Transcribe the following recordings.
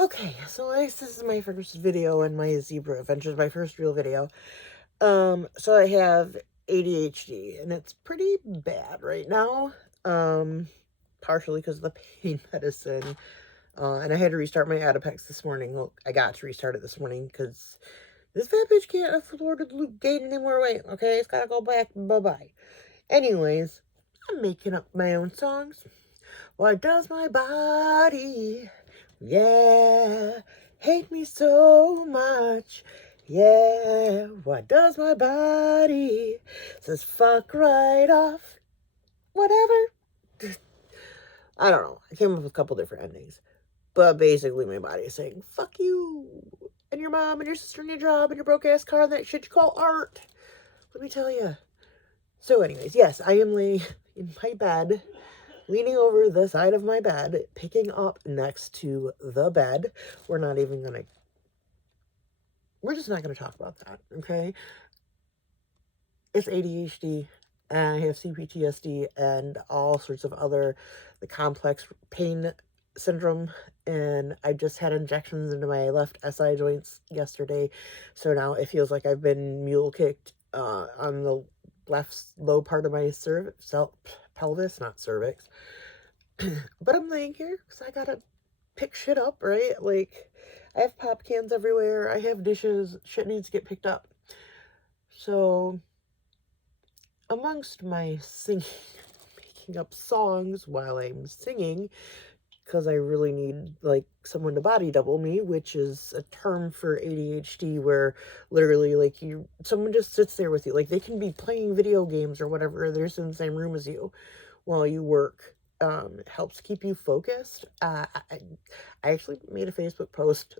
Okay, so this is my first video in my zebra adventures, my first real video. So I have ADHD and it's pretty bad right now. Um, Partially because of the pain medicine. And I had to restart my Adipex this morning. Well, I got to restart it this morning because this fat bitch can't afford to gain any more weight. Okay, it's gotta go back. Bye-bye. Anyways, I'm making up my own songs. What does my body? Yeah, hate me so much. Yeah, what does my body? Says fuck right off. Whatever. I don't know. I came up with a couple different endings. But basically, my body is saying, fuck you, and your mom, and your sister, and your job, and your broke ass car, and that shit you call art. Let me tell you. So, anyways, yes, I am laying in my bed, leaning over the side of my bed, picking up next to the bed. We're just not gonna talk about that, okay? It's ADHD, and I have CPTSD and all sorts of other the complex pain syndrome, and I just had injections into my left SI joints yesterday, so now it feels like I've been mule kicked on the left low part of my pelvis, not cervix. But I'm laying here because I gotta pick shit up, right? Like, I have pop cans everywhere, I have dishes, shit needs to get picked up. So, amongst my singing, making up songs while I'm singing, because I really need, like, someone to body double me, which is a term for ADHD where literally, like, someone just sits there with you. Like, they can be playing video games or whatever, they're just in the same room as you while you work. It helps keep you focused. I actually made a Facebook post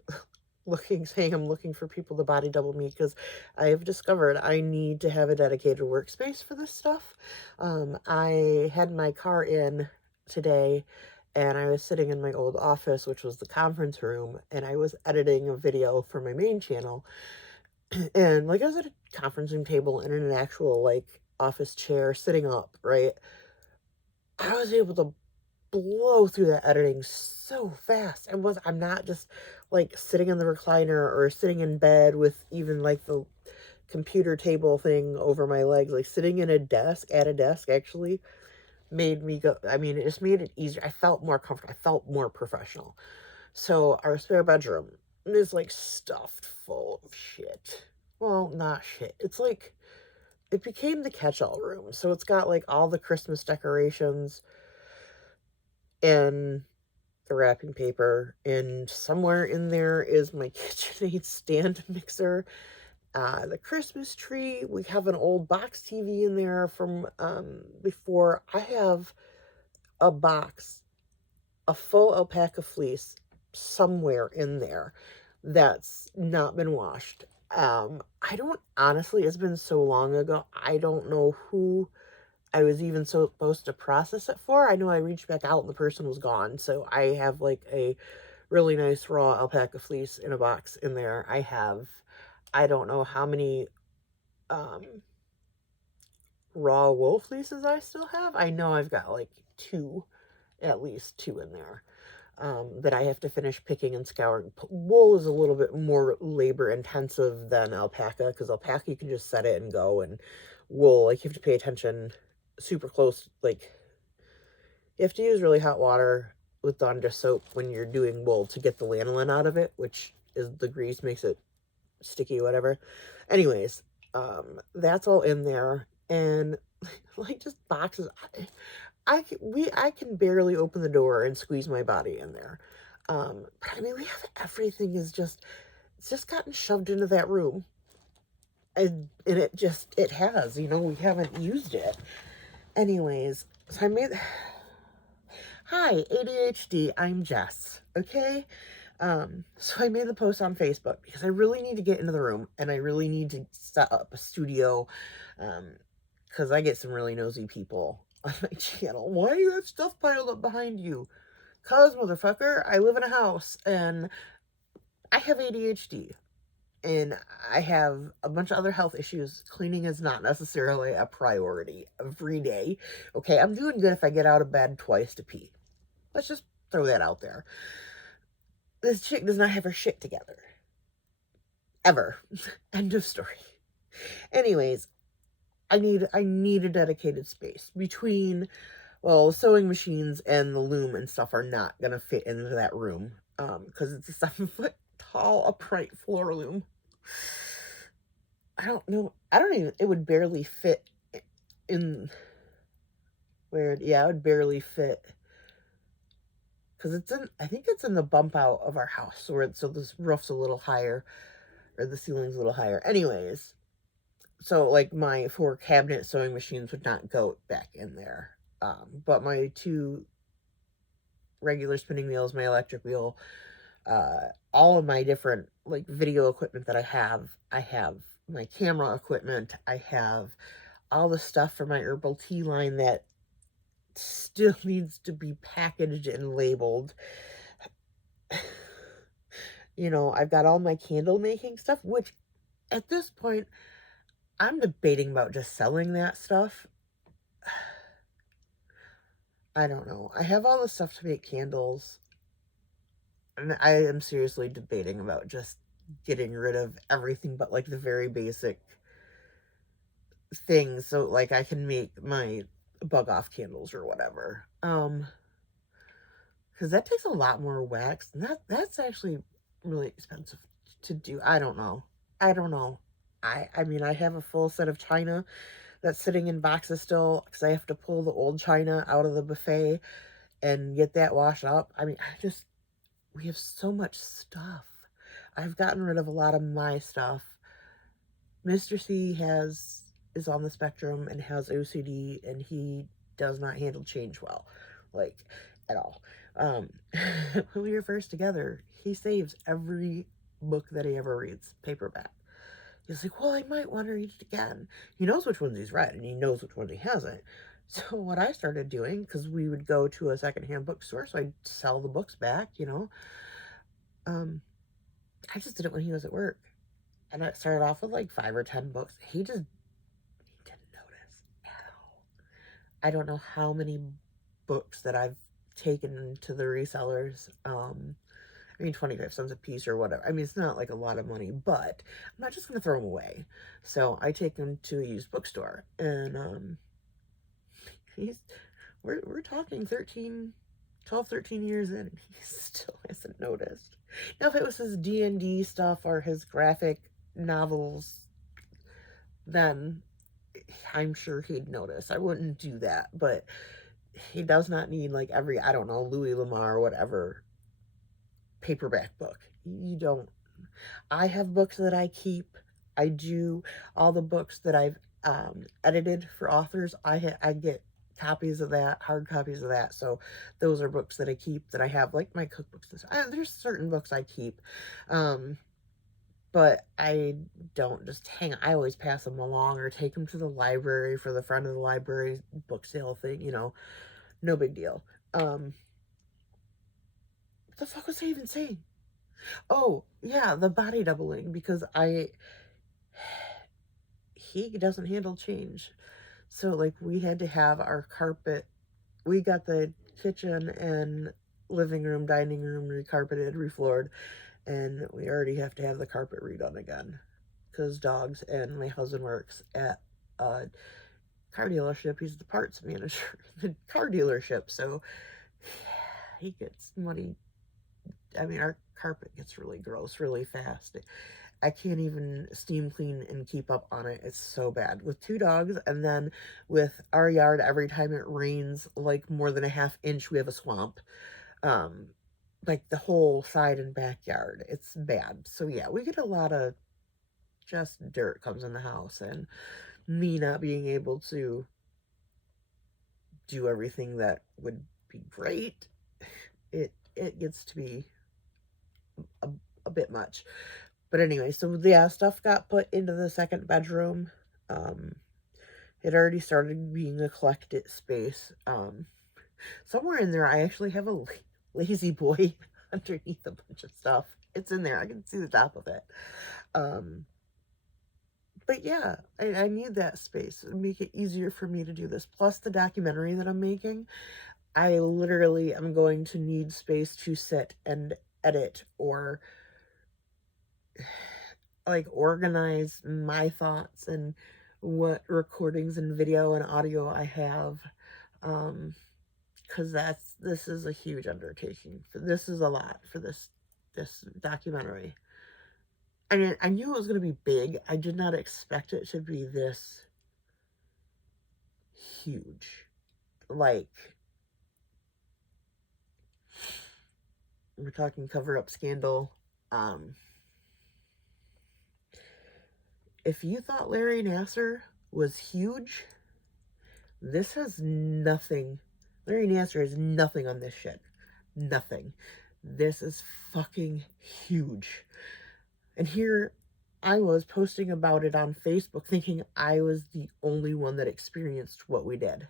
saying I'm looking for people to body double me because I have discovered I need to have a dedicated workspace for this stuff. I had my car in today and I was sitting in my old office, which was the conference room, and I was editing a video for my main channel. And like I was at a conferencing table and in an actual like office chair sitting up, right? I was able to blow through that editing so fast. I'm not just like sitting in the recliner or sitting in bed with even like the computer table thing over my legs. Like sitting in a desk at a desk actually made me go, I mean, it just made it easier. I felt more comfortable. I felt more professional. So our spare bedroom is like stuffed full of shit. Well, not shit. It's like it became the catch-all room. So it's got like all the Christmas decorations and the wrapping paper, and somewhere in there is my KitchenAid stand mixer, the Christmas tree. We have an old box TV in there from before. I have a box, a full alpaca fleece somewhere in there that's not been washed. I don't honestly, it's been so long ago, I don't know who I was even supposed to process it for. I know I reached back out and the person was gone. So I have like a really nice raw alpaca fleece in a box in there. I don't know how many um, raw wool fleeces I still have. I know I've got like at least two in there that I have to finish picking and scouring. Wool is a little bit more labor intensive than alpaca because alpaca you can just set it and go, and wool, like, you have to pay attention super close. Like, you have to use really hot water with Dawn dish soap when you're doing wool to get the lanolin out of it, which is the grease makes it sticky, whatever. Anyways, that's all in there, and like just boxes. I can barely open the door and squeeze my body in there. But I mean, we have everything it's just gotten shoved into that room, and it has, we haven't used it. Anyways, so I made. Hi, ADHD, I'm Jess, okay? So I made the post on Facebook because I really need to get into the room and I really need to set up a studio, because I get some really nosy people on my channel. Why do you have stuff piled up behind you? Cause, motherfucker, I live in a house and I have ADHD and I have a bunch of other health issues. Cleaning is not necessarily a priority every day. Okay, I'm doing good if I get out of bed twice to pee. Let's just throw that out there. This chick does not have her shit together. Ever. End of story. Anyways, I need a dedicated space between, well, sewing machines and the loom and stuff are not gonna fit into that room. Because it's a 7-foot tall upright floor loom. I don't know. I don't even, it would barely fit in where, yeah, it would barely fit. Because it's in, I think it's in the bump out of our house. So this roof's a little higher, or the ceiling's a little higher. Anyways, so like my 4 cabinet sewing machines would not go back in there. But my 2 regular spinning wheels, my electric wheel, all of my different like video equipment that I have my camera equipment, I have all the stuff for my herbal tea line that still needs to be packaged and labeled. You know, I've got all my candle making stuff, which at this point I'm debating about just selling that stuff. I don't know. I have all the stuff to make candles, and I am seriously debating about just getting rid of everything but like the very basic things, so like I can make my bug off candles or whatever. Because that takes a lot more wax, and that's actually really expensive to do. I don't know. I mean, I have a full set of china that's sitting in boxes still because I have to pull the old china out of the buffet and get that washed up. I mean, we have so much stuff. I've gotten rid of a lot of my stuff. Mr. C is on the spectrum and has OCD, and he does not handle change well, like, at all. When we were first together, he saves every book that he ever reads, paperback. He's like, well, I might want to read it again. He knows which ones he's read, and he knows which ones he hasn't. So what I started doing, because we would go to a secondhand bookstore, so I'd sell the books back, you know. I just did it when he was at work. And I started off with like 5 or 10 books. He didn't notice at all. I don't know how many books that I've taken to the resellers. I mean, 25 cents a piece or whatever. I mean, it's not like a lot of money, but I'm not just going to throw them away. So I take them to a used bookstore, and we're talking 12, 13 years in, and he still hasn't noticed. Now, if it was his D&D stuff or his graphic novels, then I'm sure he'd notice. I wouldn't do that, but he does not need like every, I don't know, Louis Lamar or whatever paperback book. You don't. I have books that I keep. I do all the books that I've edited for authors. I get copies of that, hard copies of that. So those are books that I keep, that I have, like my cookbooks. There's certain books I keep. But I don't just hang. I always pass them along or take them to the library for the front of the library book sale thing, you know. No big deal. What the fuck was I even saying? Oh, yeah, the body doubling, because he doesn't handle change. So, like, we had to have our carpet, we got the kitchen and living room, dining room recarpeted, refloored, and we already have to have the carpet redone again, because dogs, and my husband works at a car dealership. He's the parts manager at the car dealership, so he gets money. I mean, our carpet gets really gross really fast. I can't even steam clean and keep up on it. It's so bad. With 2 dogs, and then with our yard, every time it rains like more than a ½ inch, we have a swamp. Like the whole side and backyard. It's bad. So yeah, we get a lot of just dirt comes in the house, and me not being able to do everything that would be great, it gets to be a bit much. But anyway, so yeah, stuff got put into the second bedroom. It already started being a collected space. Somewhere in there, I actually have a lazy boy underneath a bunch of stuff. It's in there. I can see the top of it. But yeah, I need that space and make it easier for me to do this. Plus the documentary that I'm making, I literally am going to need space to sit and edit or like organize my thoughts and what recordings and video and audio I have. Because this is a huge undertaking. This is a lot for this documentary. I mean, I knew it was going to be big. I did not expect it to be this huge. Like, we're talking cover-up scandal. If you thought Larry Nassar was huge, this has nothing. Larry Nassar has nothing on this shit. Nothing. This is fucking huge. And here I was posting about it on Facebook thinking I was the only one that experienced what we did.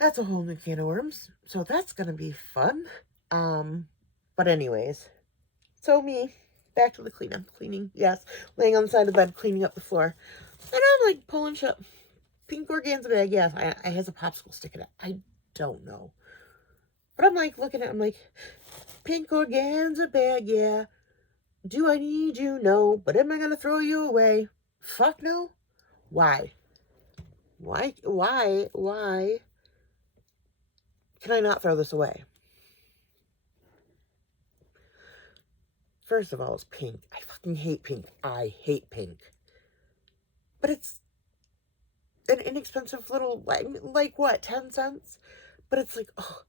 That's a whole new can of worms. So that's going to be fun. But anyways, so me, back to the cleaning, yes, laying on the side of the bed, cleaning up the floor. And I'm like pulling shut. Pink organza bag, yes, I has a popsicle stick in it. I don't know. But I'm like looking at it, I'm like, pink organza bag, yeah. Do I need you? No. But am I going to throw you away? Fuck no. Why? Why can I not throw this away? First of all, it's pink. I fucking hate pink. I hate pink. But it's an inexpensive little, like what, 10 cents? But it's like, oh,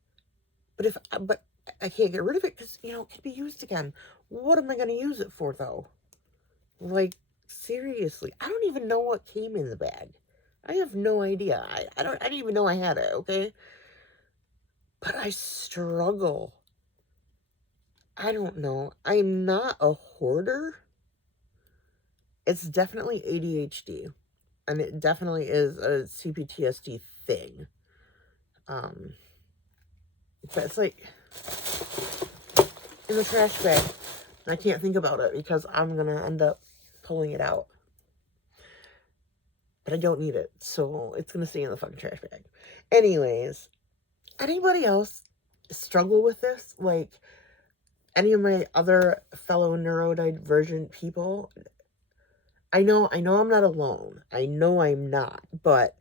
but I can't get rid of it because, you know, it can be used again. What am I going to use it for, though? Like, seriously, I don't even know what came in the bag. I have no idea. I didn't even know I had it, okay? But I struggle. I don't know. I'm not a hoarder. It's definitely ADHD. And it definitely is a CPTSD thing. But it's like in the trash bag. And I can't think about it because I'm going to end up pulling it out. But I don't need it. So it's going to stay in the fucking trash bag. Anyways, anybody else struggle with this? Like, any of my other fellow neurodivergent people? I know I'm not alone. I know I'm not. But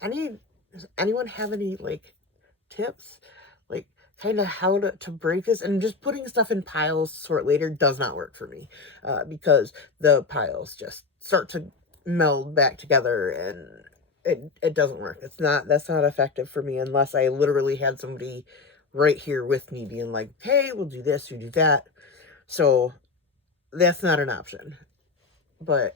does anyone have any, like, tips? Like, kind of how to break this? And just putting stuff in piles to sort later does not work for me. Because the piles just start to meld back together and it doesn't work. That's not effective for me unless I literally had somebody right here with me being like, hey, we'll do this, you do that. So that's not an option. But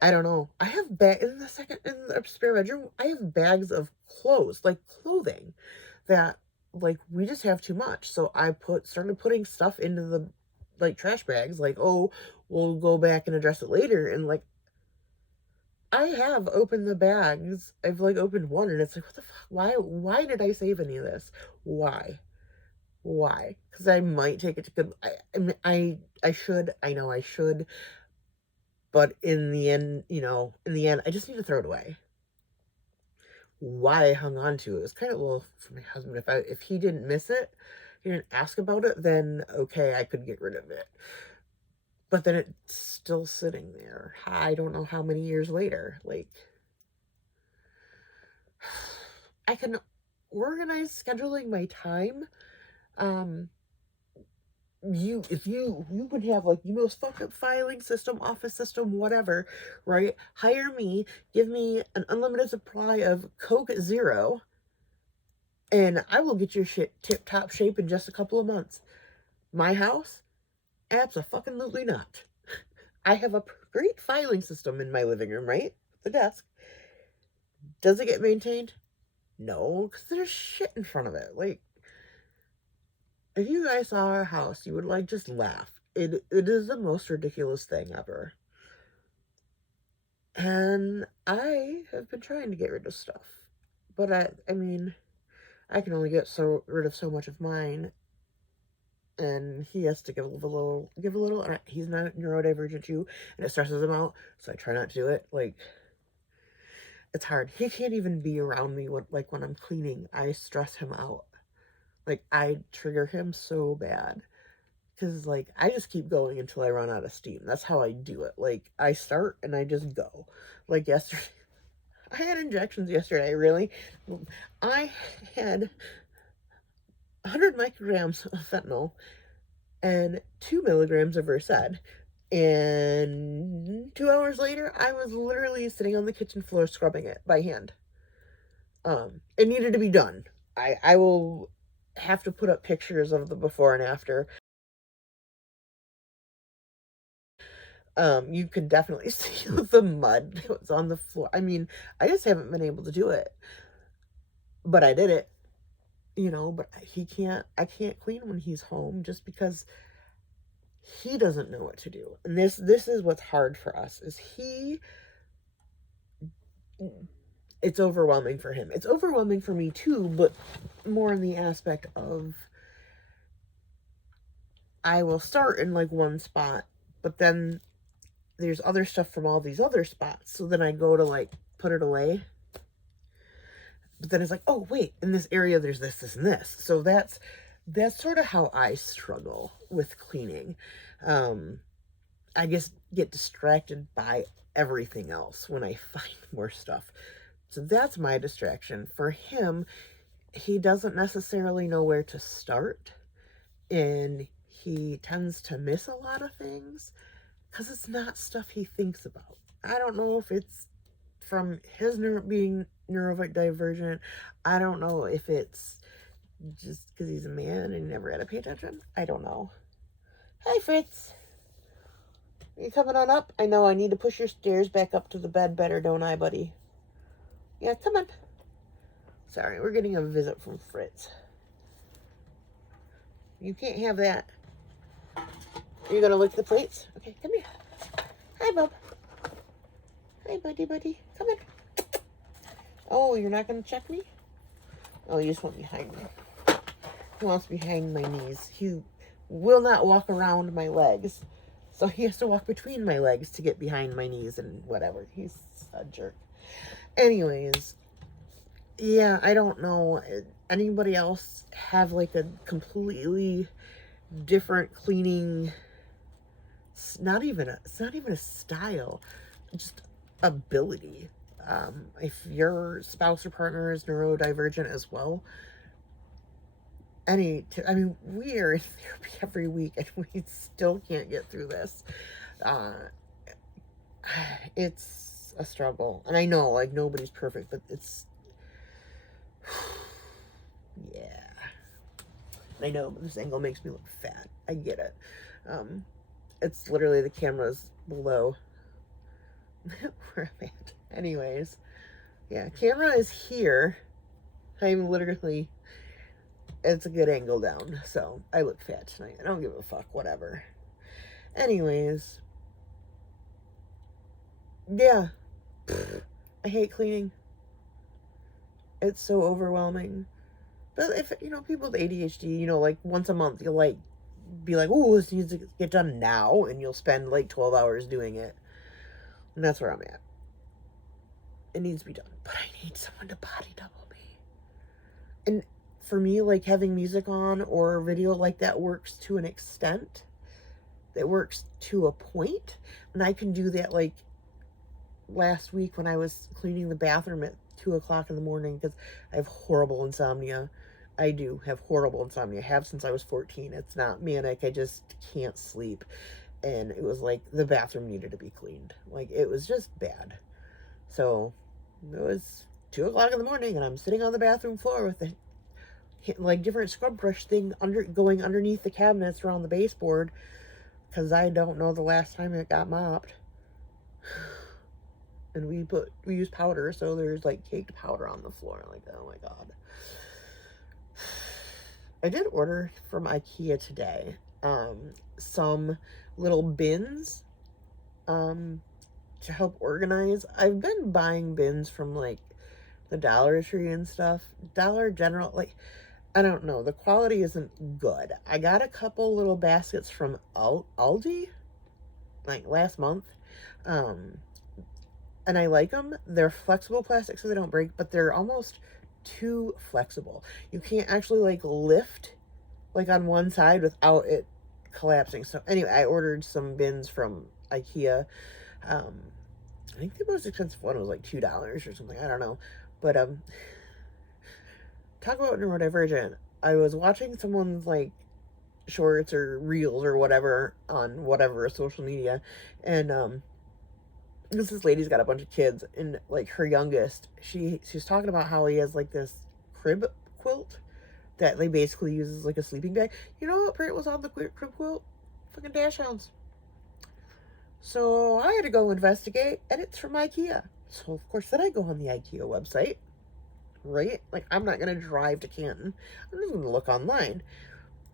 I don't know. I have in the spare bedroom, I have bags of clothes, like clothing, that like we just have too much. So I started putting stuff into the like trash bags, like, oh, we'll go back and address it later. And like I have opened the bags. I've like opened one and it's like, what the fuck? Why did I save any of this? Why? Because I might take it to good. I should. I know I should. But in the end, I just need to throw it away. Why I hung on to it was kind of, well, for my husband, if he didn't miss it, he didn't ask about it, then okay, I could get rid of it. But then it's still sitting there. I don't know how many years later. Like, I can organize scheduling my time. If you could have like the most fucked up filing system, office system, whatever, right? Hire me, give me an unlimited supply of Coke Zero, and I will get your shit tip-top shape in just a couple of months. My house? Abso-fucking-lutely not. I have a great filing system in my living room, right? The desk. Does it get maintained? No, because there's shit in front of it. Like, if you guys saw our house, you would like just laugh. It is the most ridiculous thing ever. And I have been trying to get rid of stuff. But I mean, I can only get rid of so much of mine. And he has to give a little, he's not neurodivergent too, and it stresses him out, so I try not to do it. Like, It's hard. He can't even be around me when I'm cleaning. I stress him out. Like, I trigger him so bad. Because, like, I just keep going until I run out of steam. That's how I do it. Like, I start and I just go. Like, yesterday, I had injections yesterday, really. I had 100 micrograms of fentanyl and 2 milligrams of Versed. And 2 hours later, I was literally sitting on the kitchen floor scrubbing it by hand. It needed to be done. I will have to put up pictures of the before and after. You could definitely see the mud that was on the floor. I mean, I just haven't been able to do it. But I did it, but I can't clean when he's home just because he doesn't know what to do. And this is what's hard for us is it's overwhelming for him. It's overwhelming for me too, but more in the aspect of I will start in like one spot, but then there's other stuff from all these other spots. So then I go to like put it away. But then it's like, oh wait, in this area there's this, and this. So that's sort of how I struggle with cleaning. I just get distracted by everything else when I find more stuff. So that's my distraction. For him, he doesn't necessarily know where to start, and he tends to miss a lot of things because it's not stuff he thinks about. I don't know if it's from his being neurodivergent. I don't know if it's just because he's a man and never had to pay attention. I don't know. Hi, Fritz. Are you coming on up? I know I need to push your stairs back up to the bed better, don't I, buddy? Yeah, come on. Sorry, we're getting a visit from Fritz. You can't have that. Are you going to lick the plates? Okay, come here. Hi, bub. Hi, buddy. Come on. Oh, you're not going to check me? Oh, you just want behind me. He wants behind my knees. He will not walk around my legs. So he has to walk between my legs to get behind my knees and whatever. He's a jerk. Anyways, yeah, I don't know. Anybody else have like a completely different cleaning? It's not even a style, just ability. If your spouse or partner is neurodivergent as well, I mean, we are in therapy every week and we still can't get through this. It's a struggle. And I know, like, nobody's perfect, but it's, yeah. I know, this angle makes me look fat. I get it. It's literally the camera's below where I'm at. Anyways, yeah, camera is here. I'm literally, it's a good angle down, so I look fat tonight. I don't give a fuck, whatever. Anyways, yeah, I hate cleaning. It's so overwhelming. But if, people with ADHD, like once a month, you'll like be like, oh, this needs to get done now, and you'll spend like 12 hours doing it. And that's where I'm at. It needs to be done. But I need someone to body double me. And for me, like, having music on or video like that works to an extent. That works to a point. And I can do that, like, last week when I was cleaning the bathroom at 2 o'clock in the morning because I have horrible insomnia. I do have horrible insomnia. I have since I was 14. It's not manic. I just can't sleep. And it was like the bathroom needed to be cleaned. Like, it was just bad. So it was 2 o'clock in the morning and I'm sitting on the bathroom floor with the like different scrub brush thing going underneath the cabinets around the baseboard because I don't know the last time it got mopped. And we use powder, so there's like caked powder on the floor. Like, oh my god. I did order from IKEA today some little bins to help organize. I've been buying bins from like the Dollar Tree and stuff. Dollar General, like, I don't know, the quality isn't good. I got a couple little baskets from Aldi like last month. and I like them. They're flexible plastic so they don't break, but they're almost too flexible. You can't actually like lift like on one side without it collapsing. So anyway, I ordered some bins from IKEA. I think the most expensive one was like $2 or something. I don't know. But talk about neurodivergent. I was watching someone's like shorts or reels or whatever on whatever social media, and this lady's got a bunch of kids, and like her youngest, she's talking about how he has like this crib quilt that they basically use as like a sleeping bag. You know what print was on the crib quilt? Fucking dachshunds. So I had to go investigate, and it's from IKEA. So of course then I go on the IKEA website, right? Like I'm not gonna drive to Canton. I'm just gonna look online.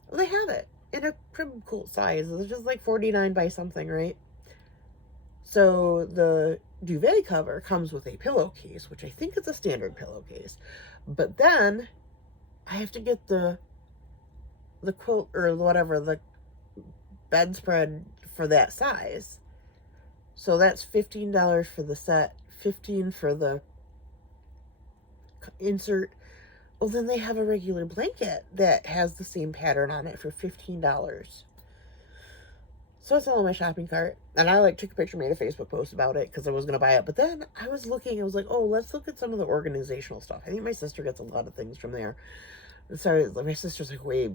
Well, they have it in a crib quilt size. It's just like 49 by something, right? So the duvet cover comes with a pillowcase, which I think is a standard pillowcase. But then I have to get the quilt or whatever, the bedspread for that size. So that's $15 for the set, $15 for the insert. Well, then they have a regular blanket that has the same pattern on it for $15. So it's all in my shopping cart. And I like took a picture, made a Facebook post about it because I was going to buy it. But then I was looking, I was like, oh, let's look at some of the organizational stuff. I think my sister gets a lot of things from there. So my sister's like way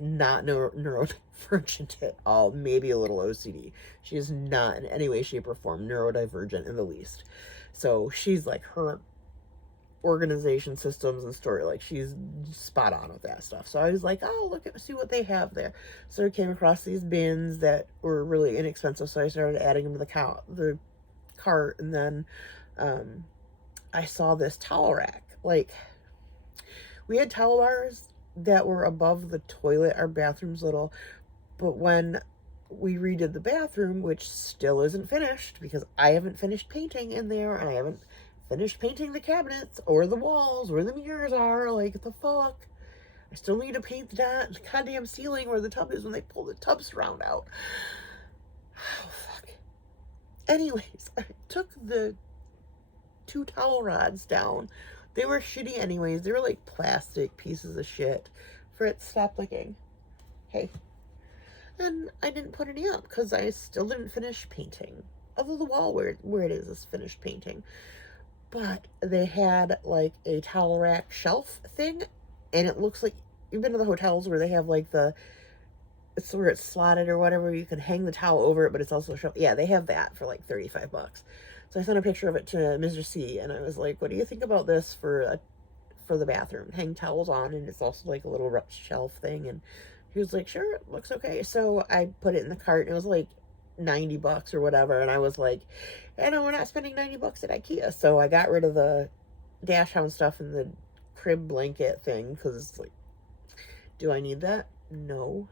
not neurodivergent at all, maybe a little OCD. She is not in any way, shape, or form neurodivergent in the least. So she's like her organization systems and story, like she's spot on with that stuff. So I was like, oh, see what they have there. So I came across these bins that were really inexpensive, so I started adding them to the cart. And then I saw this towel rack. Like, we had towel bars that were above the toilet. Our bathroom's little, but when we redid the bathroom, which still isn't finished because I haven't finished painting in there, and I haven't finished painting the cabinets or the walls where the mirrors are. Like, the fuck? I still need to paint the goddamn ceiling where the tub is when they pull the tub surround out. Oh, fuck. Anyways, I took the 2 towel rods down. They were shitty anyways. They were like plastic pieces of shit. For it to stop licking. Hey. And I didn't put any up because I still didn't finish painting. Although the wall where it is finished painting. But they had like a towel rack shelf thing, and it looks like, you've been to the hotels where they have like it's where it's slotted or whatever, you can hang the towel over it, but it's also a shelf. Yeah, they have that for like $35. So I sent a picture of it to Mr. C, and I was like, what do you think about this for the bathroom? Hang towels on, and it's also like a little shelf thing. And he was like, sure, it looks okay. So I put it in the cart, and it was like $90 or whatever, and I was like, I know we're not spending $90 at IKEA. So I got rid of the dash hound stuff and the crib blanket thing, because like, do I need that? No.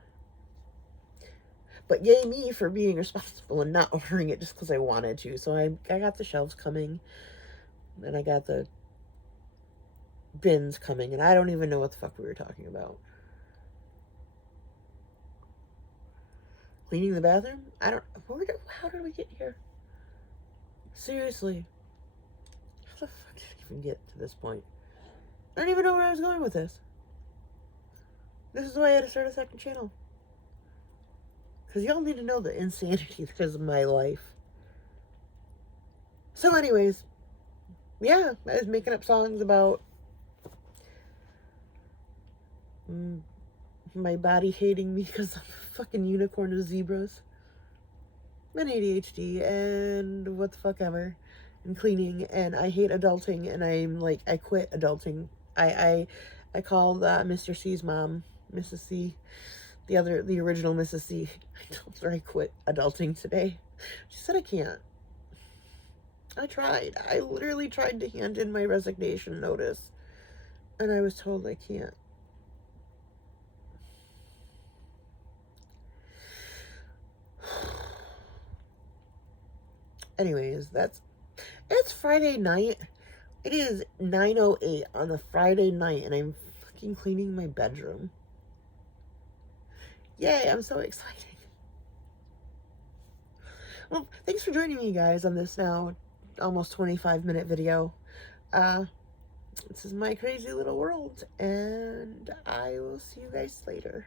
But yay me for being responsible and not ordering it just because I wanted to. So I got the shelves coming, and I got the bins coming, and I don't even know what the fuck we were talking about. Cleaning the bathroom? How did we get here? Seriously. How the fuck did I even get to this point? I don't even know where I was going with this. This is why I had to start a second channel. Because y'all need to know the insanity because of my life. So anyways, yeah, I was making up songs about my body hating me because I'm a fucking unicorn of zebras. And ADHD and what the fuck ever. And cleaning, and I hate adulting, and I'm like, I quit adulting. I called Mr. C's mom, Mrs. C, the original Mrs. C. I told her I quit adulting today. She said I can't. I tried. I literally tried to hand in my resignation notice, and I was told I can't. Anyways, it's Friday night. It is 9:08 on a Friday night, and I'm fucking cleaning my bedroom. Yay, I'm so excited. Well, thanks for joining me, guys, on this now almost 25-minute video. Uh, this is my crazy little world, and I will see you guys later.